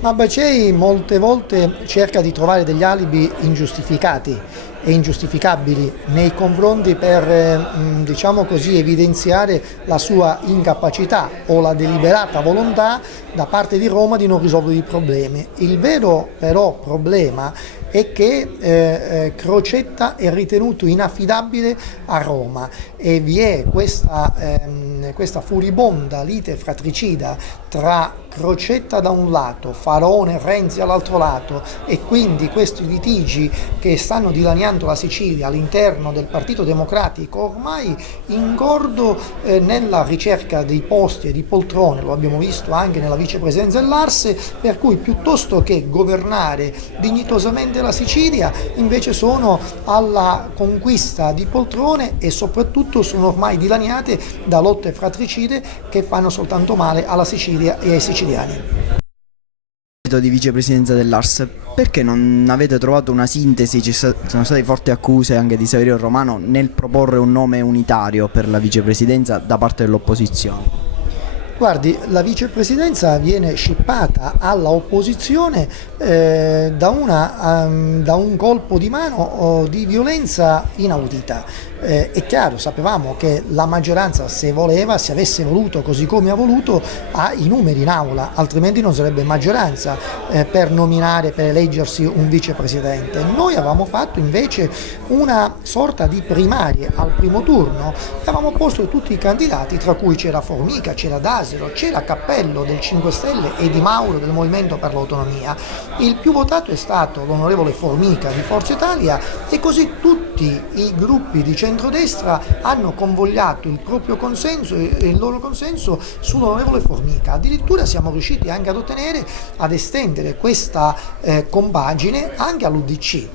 Ma Bacei molte volte cerca di trovare degli alibi ingiustificati e ingiustificabili nei confronti per, diciamo così, evidenziare la sua incapacità o la deliberata volontà da parte di Roma di non risolvere i problemi. Il vero però problema è che Crocetta è ritenuto inaffidabile a Roma e vi è questa furibonda lite fratricida tra Crocetta da un lato, Faraone e Renzi all'altro lato, e quindi questi litigi che stanno dilaniando la Sicilia all'interno del Partito Democratico, ormai ingordo nella ricerca di posti e di poltrone, lo abbiamo visto anche nella vicepresidenza dell'Arse, per cui piuttosto che governare dignitosamente la Sicilia invece sono alla conquista di poltrone e soprattutto sono ormai dilaniate da lotte fratricide che fanno soltanto male alla Sicilia e ai siciliani. Di vicepresidenza dell'Ars, perché non avete trovato una sintesi? Sono state forti accuse anche di Saverio Romano nel proporre un nome unitario per la vicepresidenza da parte dell'opposizione. Guardi, la vicepresidenza viene scippata alla opposizione da un colpo di mano di violenza inaudita. È chiaro, sapevamo che la maggioranza, se avesse voluto così come ha voluto, ha i numeri in aula, altrimenti non sarebbe maggioranza per eleggersi un vicepresidente. Noi avevamo fatto invece una sorta di primarie al primo turno e avevamo posto tutti i candidati, tra cui c'era Formica, c'era D'Asero, c'era Cappello del 5 Stelle e Di Mauro del Movimento per l'Autonomia. Il più votato è stato l'onorevole Formica di Forza Italia e così tutti i gruppi di centrodestra hanno convogliato il proprio consenso e il loro consenso sull'onorevole Formica. Addirittura siamo riusciti anche ad estendere questa compagine anche all'UDC.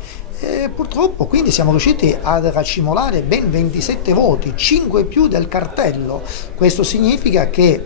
Purtroppo quindi siamo riusciti a racimolare ben 27 voti, 5 più del cartello. Questo significa che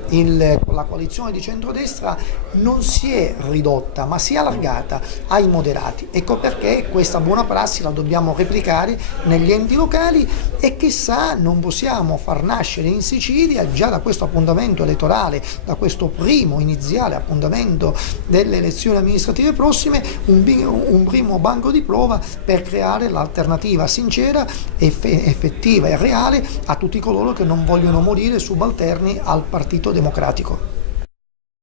la coalizione di centrodestra non si è ridotta ma si è allargata ai moderati. Ecco perché questa buona prassi la dobbiamo replicare negli enti locali e chissà non possiamo far nascere in Sicilia, già da questo appuntamento elettorale, da questo primo iniziale appuntamento delle elezioni amministrative prossime, un primo banco di prova per creare l'alternativa sincera, effettiva e reale a tutti coloro che non vogliono morire subalterni al Partito Democratico.